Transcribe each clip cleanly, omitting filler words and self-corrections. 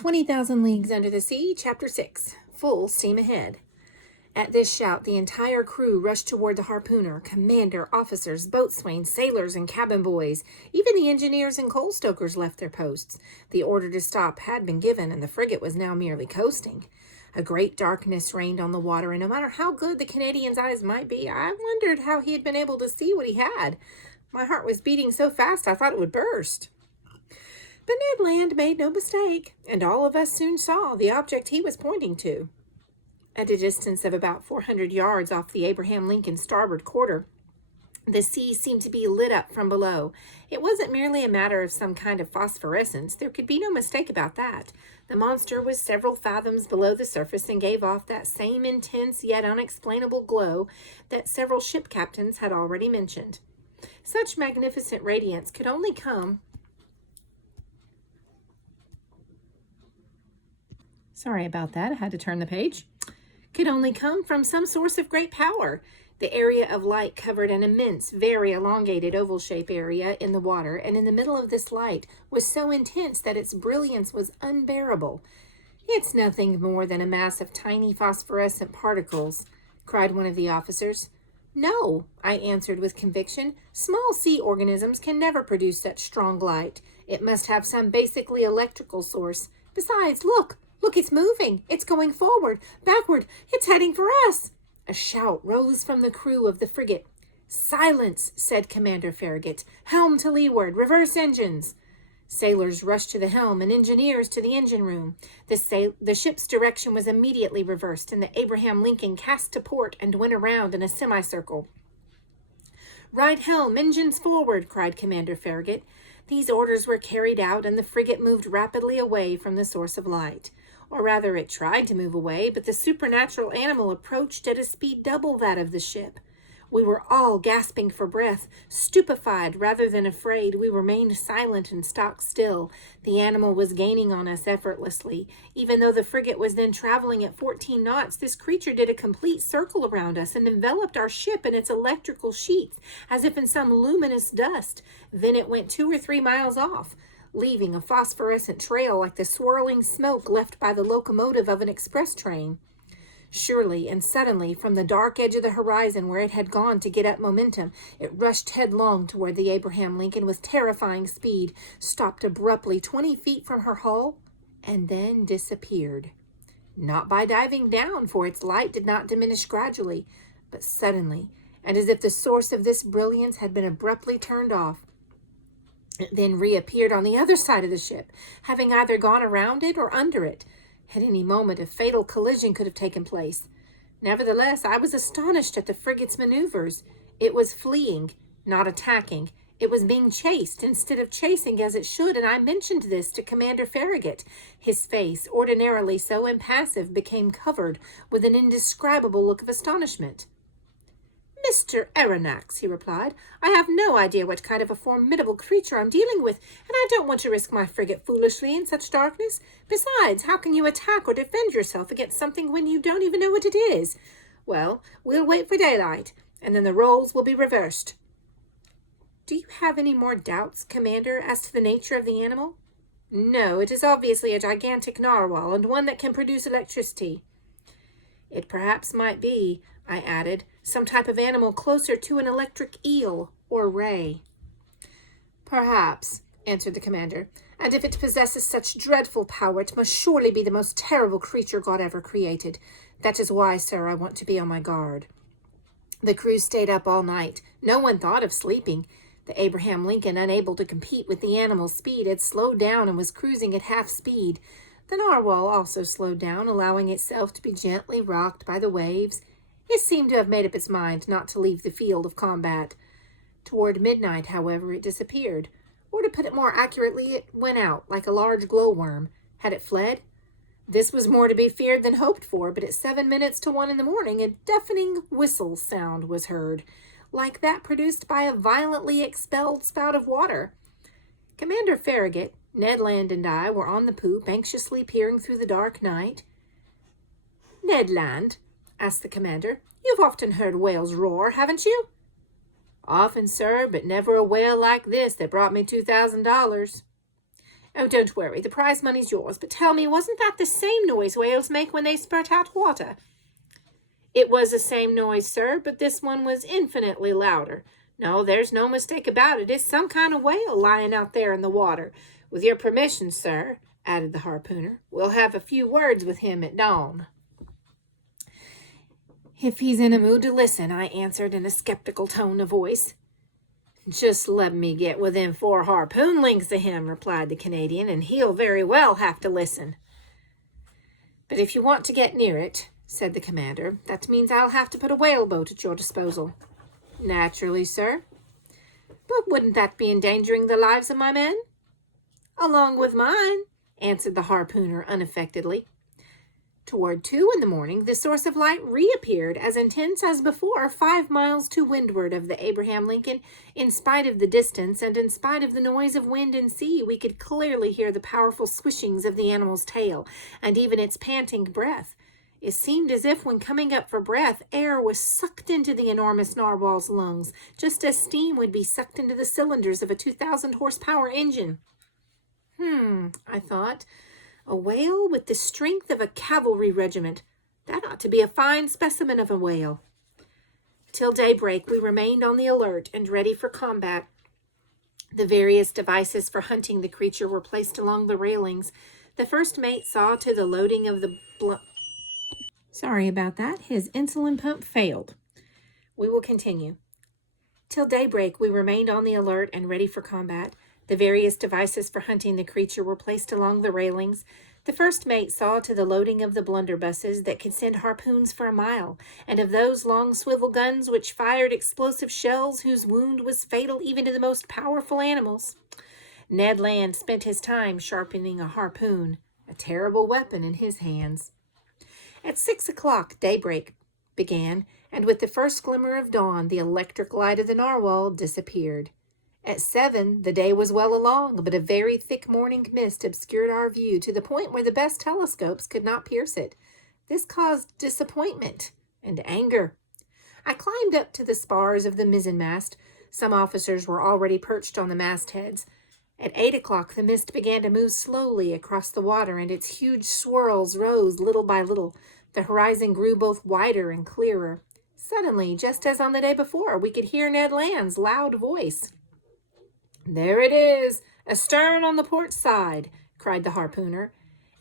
20,000 Leagues Under the Sea, Chapter 6, Full Steam Ahead. At this shout, the entire crew rushed toward the harpooner, commander, officers, boatswains, sailors, and cabin boys. Even the engineers and coal stokers left their posts. The order to stop had been given, and the frigate was now merely coasting. A great darkness reigned on the water, and no matter how good the Canadian's eyes might be, I wondered how he had been able to see what he had. My heart was beating so fast I thought it would burst. But Ned Land made no mistake, and all of us soon saw the object he was pointing to. At a distance of about 400 yards off the Abraham Lincoln starboard quarter, the sea seemed to be lit up from below. It wasn't merely a matter of some kind of phosphorescence. There could be no mistake about that. The monster was several fathoms below the surface and gave off that same intense yet unexplainable glow that several ship captains had already mentioned. Such magnificent radiance could only come... Sorry about that. I had to turn the page. Could only come from some source of great power. The area of light covered an immense, very elongated oval-shaped area in the water, and in the middle of this light was so intense that its brilliance was unbearable. "It's nothing more than a mass of tiny phosphorescent particles," cried one of the officers. "No," I answered with conviction. "Small sea organisms can never produce such strong light. It must have some basically electrical source. Besides, look! Look, it's moving. It's going forward, backward. It's heading for us." A shout rose from the crew of the frigate. "Silence," said Commander Farragut. "Helm to leeward. Reverse engines." Sailors rushed to the helm and engineers to the engine room. The ship's direction was immediately reversed, and the Abraham Lincoln cast to port and went around in a semicircle. "Right helm, engines forward," cried Commander Farragut. These orders were carried out, and the frigate moved rapidly away from the source of light. Or rather, it tried to move away, but the supernatural animal approached at a speed double that of the ship. We were all gasping for breath. Stupefied rather than afraid, we remained silent and stock still. The animal was gaining on us effortlessly. Even though the frigate was then traveling at 14 knots, this creature did a complete circle around us and enveloped our ship in its electrical sheath, as if in some luminous dust. Then it went 2 or 3 miles off, leaving a phosphorescent trail like the swirling smoke left by the locomotive of an express train. Surely and suddenly, from the dark edge of the horizon where it had gone to get up momentum, it rushed headlong toward the Abraham Lincoln with terrifying speed, stopped abruptly 20 feet from her hull, and then disappeared. Not by diving down, for its light did not diminish gradually, but suddenly, and as if the source of this brilliance had been abruptly turned off. It then reappeared on the other side of the ship, having either gone around it or under it. At any moment, a fatal collision could have taken place. Nevertheless, I was astonished at the frigate's maneuvers. It was fleeing, not attacking. It was being chased instead of chasing as it should, and I mentioned this to Commander Farragut. His face, ordinarily so impassive, became covered with an indescribable look of astonishment. "Mr. Aronnax," he replied, "I have no idea what kind of a formidable creature I'm dealing with, and I don't want to risk my frigate foolishly in such darkness. Besides, how can you attack or defend yourself against something when you don't even know what it is? Well, we'll wait for daylight, and then the roles will be reversed." "Do you have any more doubts, Commander, as to the nature of the animal?" "No, it is obviously a gigantic narwhal, and one that can produce electricity." "It perhaps might be," I added, "some type of animal closer to an electric eel or ray." "Perhaps," answered the commander, "and if it possesses such dreadful power, it must surely be the most terrible creature God ever created. That is why, sir, I want to be on my guard." The crew stayed up all night. No one thought of sleeping. The Abraham Lincoln, unable to compete with the animal's speed, had slowed down and was cruising at half speed. The narwhal also slowed down, allowing itself to be gently rocked by the waves. It seemed to have made up its mind not to leave the field of combat. Toward midnight, however, it disappeared. Or to put it more accurately, it went out like a large glowworm. Had it fled? This was more to be feared than hoped for, but at 7 minutes to 1 in the morning, a deafening whistle sound was heard, like that produced by a violently expelled spout of water. Commander Farragut, Ned Land, and I were on the poop, anxiously peering through the dark night. "Ned Land," asked the commander, "you've often heard whales roar, haven't you?" "Often, sir, but never a whale like this that brought me $2,000. Oh, don't worry, the prize money's yours. But tell me, wasn't that the same noise whales make when they spurt out water? It was the same noise, sir, but this one was infinitely louder. No, there's no mistake about it. It's some kind of whale lying out there in the water. With your permission, sir, added the harpooner, we'll have a few words with him at dawn. If he's in a mood to listen, I answered in a skeptical tone of voice. Just let me get within 4 harpoon lengths of him, replied the Canadian, and he'll very well have to listen. But if you want to get near it, said the commander, that means I'll have to put a whaleboat at your disposal. Naturally, sir. But wouldn't that be endangering the lives of my men? Along with mine, answered the harpooner unaffectedly. Toward 2 in the morning, the source of light reappeared as intense as before 5 miles to windward of the Abraham Lincoln. In spite of the distance and in spite of the noise of wind and sea, we could clearly hear the powerful swishings of the animal's tail and even its panting breath. It seemed as if when coming up for breath, air was sucked into the enormous narwhal's lungs, just as steam would be sucked into the cylinders of a 2,000 horsepower engine. I thought, a whale with the strength of a cavalry regiment. That ought to be a fine specimen of a whale. Till daybreak, we remained on the alert and ready for combat. The various devices for hunting the creature were placed along the railings. The first mate saw to the loading of the Sorry about that. His insulin pump failed. We will continue. Till daybreak, we remained on the alert and ready for combat. The various devices for hunting the creature were placed along the railings. The first mate saw to the loading of the blunderbusses that could send harpoons for a mile, and of those long swivel guns which fired explosive shells whose wound was fatal even to the most powerful animals. Ned Land spent his time sharpening a harpoon, a terrible weapon in his hands. At 6 o'clock, daybreak began, and with the first glimmer of dawn, the electric light of the narwhal disappeared. At 7, the day was well along, but a very thick morning mist obscured our view to the point where the best telescopes could not pierce it. This caused disappointment and anger. I climbed up to the spars of the mizzenmast. Some officers were already perched on the mastheads. At 8 o'clock, the mist began to move slowly across the water, and its huge swirls rose little by little. The horizon grew both wider and clearer. Suddenly, just as on the day before, we could hear Ned Land's loud voice. "There it is, astern on the port side," cried the harpooner.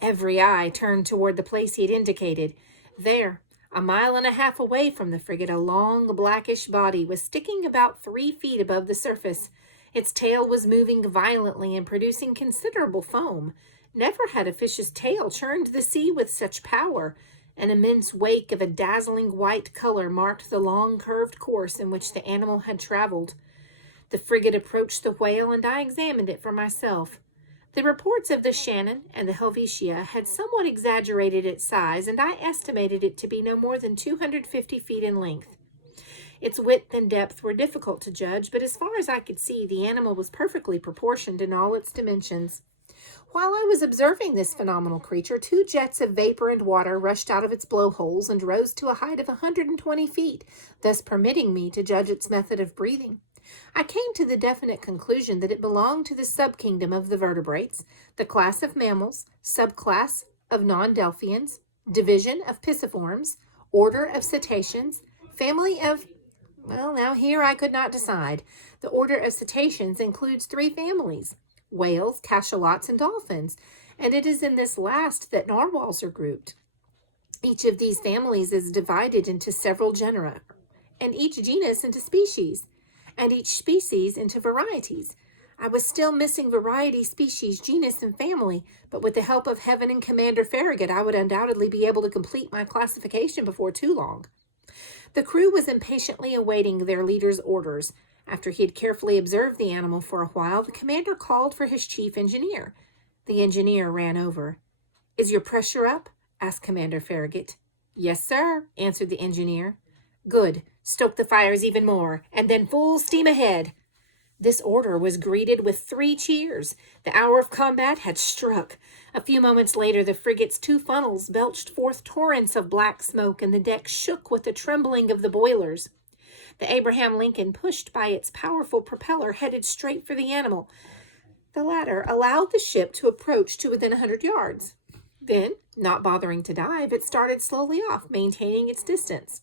Every eye turned toward the place he had indicated. There, a mile and a half away from the frigate, a long, blackish body was sticking about 3 feet above the surface. Its tail was moving violently and producing considerable foam. Never had a fish's tail churned the sea with such power. An immense wake of a dazzling white color marked the long, curved course in which the animal had traveled. The frigate approached the whale, and I examined it for myself. The reports of the Shannon and the Helvetia had somewhat exaggerated its size, and I estimated it to be no more than 250 feet in length. Its width and depth were difficult to judge, but as far as I could see, the animal was perfectly proportioned in all its dimensions. While I was observing this phenomenal creature, 2 jets of vapor and water rushed out of its blowholes and rose to a height of 120 feet, thus permitting me to judge its method of breathing. I came to the definite conclusion that it belonged to the subkingdom of the vertebrates, the class of mammals, subclass of non-delphians, division of pisciforms, order of cetaceans, family of... Well, now here I could not decide. The order of cetaceans includes 3 families, whales, cachalots, and dolphins, and it is in this last that narwhals are grouped. Each of these families is divided into several genera, and each genus into species, and each species into varieties. I was still missing variety, species, genus, and family, but with the help of Heaven and Commander Farragut, I would undoubtedly be able to complete my classification before too long. The crew was impatiently awaiting their leader's orders. After he had carefully observed the animal for a while, the commander called for his chief engineer. The engineer ran over. "Is your pressure up?" asked Commander Farragut. "Yes, sir," answered the engineer. "Good. Stoke the fires even more, and then full steam ahead." This order was greeted with 3 cheers. The hour of combat had struck. A few moments later, the frigate's 2 funnels belched forth torrents of black smoke, and the deck shook with the trembling of the boilers. The Abraham Lincoln, pushed by its powerful propeller, headed straight for the animal. The latter allowed the ship to approach to within 100 yards. Then, not bothering to dive, it started slowly off, maintaining its distance.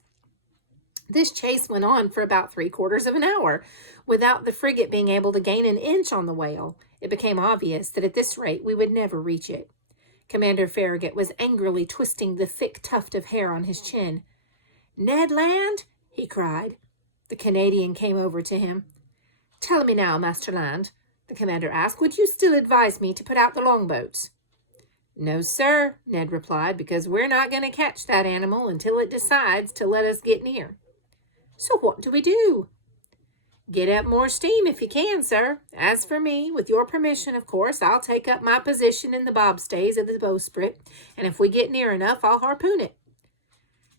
This chase went on for about 3/4 of an hour, without the frigate being able to gain an inch on the whale. It became obvious that at this rate we would never reach it. Commander Farragut was angrily twisting the thick tuft of hair on his chin. "Ned Land?" he cried. The Canadian came over to him. "Tell me now, Master Land," the commander asked, "would you still advise me to put out the longboats?" "No, sir," Ned replied, "because we're not going to catch that animal until it decides to let us get near." "So what do we do?" "Get up more steam if you can, sir. As for me, with your permission, of course, I'll take up my position in the bobstays of the bowsprit, and if we get near enough, I'll harpoon it."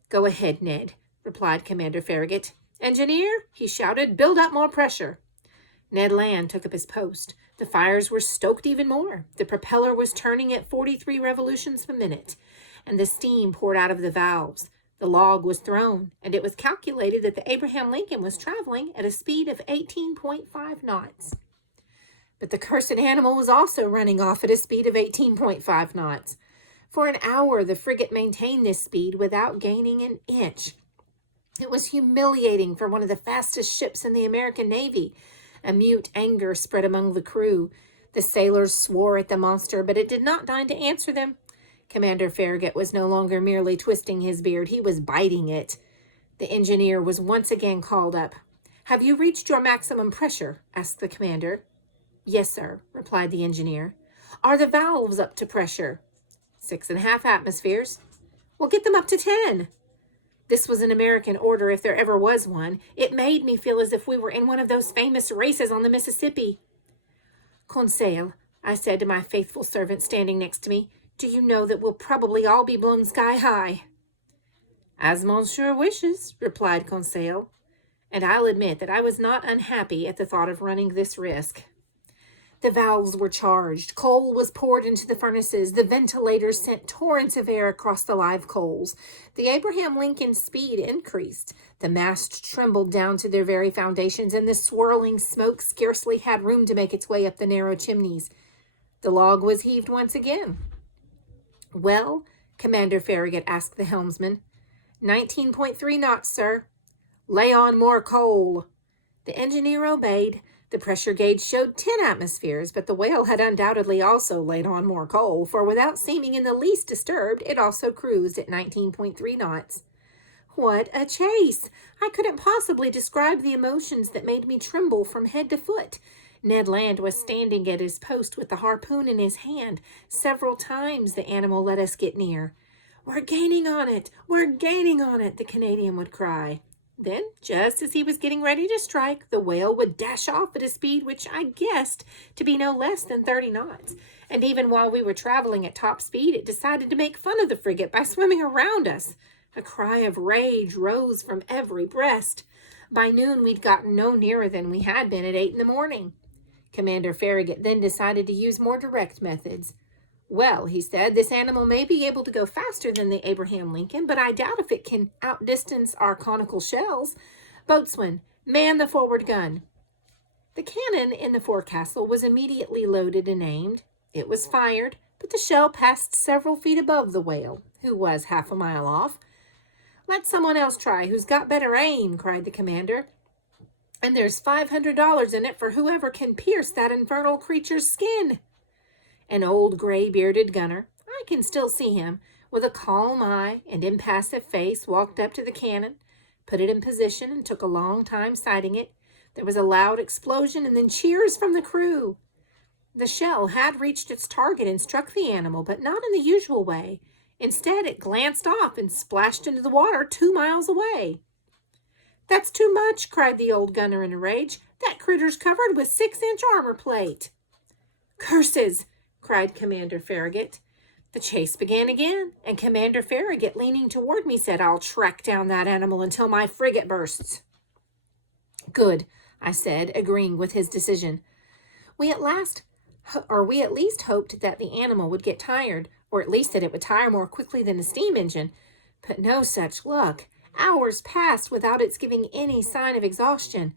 "Go ahead, Ned," replied Commander Farragut. "Engineer," he shouted, "build up more pressure." Ned Land took up his post. The fires were stoked even more. The propeller was turning at 43 revolutions per minute, and the steam poured out of the valves. The log was thrown, and it was calculated that the Abraham Lincoln was traveling at a speed of 18.5 knots. But the cursed animal was also running off at a speed of 18.5 knots. For an hour, the frigate maintained this speed without gaining an inch. It was humiliating for one of the fastest ships in the American Navy. A mute anger spread among the crew. The sailors swore at the monster, but it did not deign to answer them. Commander Farragut was no longer merely twisting his beard, he was biting it. The engineer was once again called up. "Have you reached your maximum pressure?" asked the commander. "Yes, sir," replied the engineer. "Are the valves up to pressure?" 6½ atmospheres. "Well, get them up to 10. This was an American order if there ever was one. It made me feel as if we were in one of those famous races on the Mississippi. "Conseil," I said to my faithful servant standing next to me, "do you know that we'll probably all be blown sky high?" "As monsieur wishes," replied Conseil, and I'll admit that I was not unhappy at the thought of running this risk. The valves were charged. Coal was poured into the furnaces. The ventilators sent torrents of air across the live coals. The Abraham Lincoln's speed increased. The masts trembled down to their very foundations, and the swirling smoke scarcely had room to make its way up the narrow chimneys. The log was heaved once again. "Well," Commander Farragut asked the helmsman. 19.3 knots, sir." "Lay on more coal." The engineer obeyed. The pressure gauge showed 10 atmospheres, but the whale had undoubtedly also laid on more coal, for without seeming in the least disturbed, it also cruised at 19.3 knots. What a chase! I couldn't possibly describe the emotions that made me tremble from head to foot. Ned Land was standing at his post with the harpoon in his hand. Several times the animal let us get near. "We're gaining on it! We're gaining on it!" the Canadian would cry. Then, just as he was getting ready to strike, the whale would dash off at a speed which I guessed to be no less than 30 knots. And even while we were traveling at top speed, it decided to make fun of the frigate by swimming around us. A cry of rage rose from every breast. By noon, we'd gotten no nearer than we had been at 8 in the morning. Commander Farragut then decided to use more direct methods. "Well," he said, "this animal may be able to go faster than the Abraham Lincoln, but I doubt if it can outdistance our conical shells. Boatswain, man the forward gun." The cannon in the forecastle was immediately loaded and aimed. It was fired, but the shell passed several feet above the whale, who was half a mile off. "Let someone else try who's got better aim," cried the commander. "And there's $500 in it for whoever can pierce that infernal creature's skin." An old gray-bearded gunner, I can still see him, with a calm eye and impassive face, walked up to the cannon, put it in position, and took a long time sighting it. There was a loud explosion and then cheers from the crew. The shell had reached its target and struck the animal, but not in the usual way. Instead, it glanced off and splashed into the water 2 miles away. "That's too much," cried the old gunner in a rage. "That critter's covered with 6-inch armor plate." "Curses!" cried Commander Farragut. The chase began again, and Commander Farragut, leaning toward me, said, "I'll track down that animal until my frigate bursts." "Good," I said, agreeing with his decision. We at least hoped that the animal would get tired, or at least that it would tire more quickly than a steam engine. But no such luck. Hours passed without its giving any sign of exhaustion.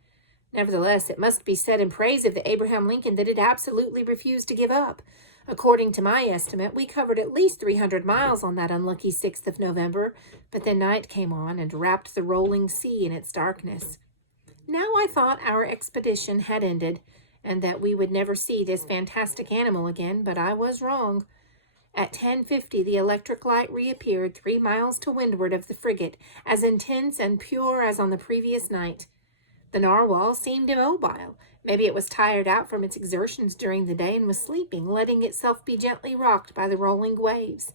Nevertheless, it must be said in praise of the Abraham Lincoln that it absolutely refused to give up. According to my estimate, we covered at least 300 miles on that unlucky 6th of November, but then night came on and wrapped the rolling sea in its darkness. Now I thought our expedition had ended, and that we would never see this fantastic animal again, but I was wrong. At 10:50, the electric light reappeared 3 miles to windward of the frigate, as intense and pure as on the previous night. The narwhal seemed immobile. Maybe it was tired out from its exertions during the day and was sleeping, letting itself be gently rocked by the rolling waves.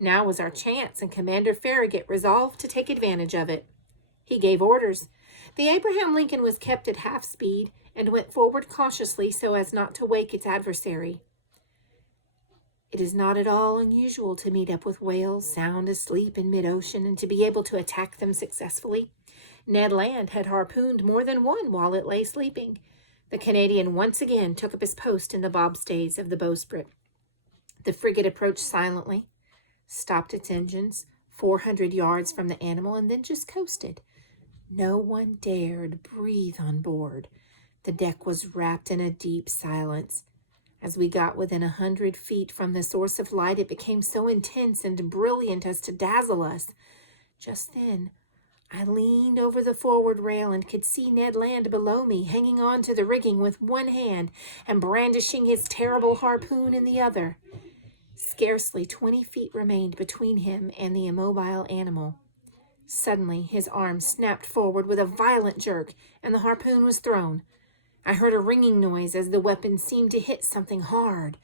Now was our chance, and Commander Farragut resolved to take advantage of it. He gave orders. The Abraham Lincoln was kept at half speed and went forward cautiously so as not to wake its adversary. It is not at all unusual to meet up with whales sound asleep in mid-ocean and to be able to attack them successfully. Ned Land had harpooned more than one while it lay sleeping. The Canadian once again took up his post in the bobstays of the bowsprit. The frigate approached silently, stopped its engines 400 yards from the animal, and then just coasted. No one dared breathe on board. The deck was wrapped in a deep silence. As we got within 100 feet from the source of light, it became so intense and brilliant as to dazzle us. Just then, I leaned over the forward rail and could see Ned Land below me, hanging on to the rigging with one hand and brandishing his terrible harpoon in the other. Scarcely 20 feet remained between him and the immobile animal. Suddenly, his arm snapped forward with a violent jerk, and the harpoon was thrown. I heard a ringing noise as the weapon seemed to hit something hard.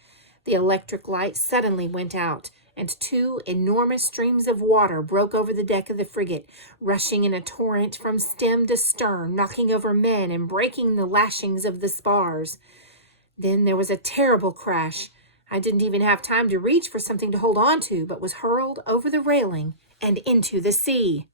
The electric light suddenly went out, and 2 enormous streams of water broke over the deck of the frigate, rushing in a torrent from stem to stern, knocking over men and breaking the lashings of the spars. Then there was a terrible crash. I didn't even have time to reach for something to hold on to, but was hurled over the railing and into the sea.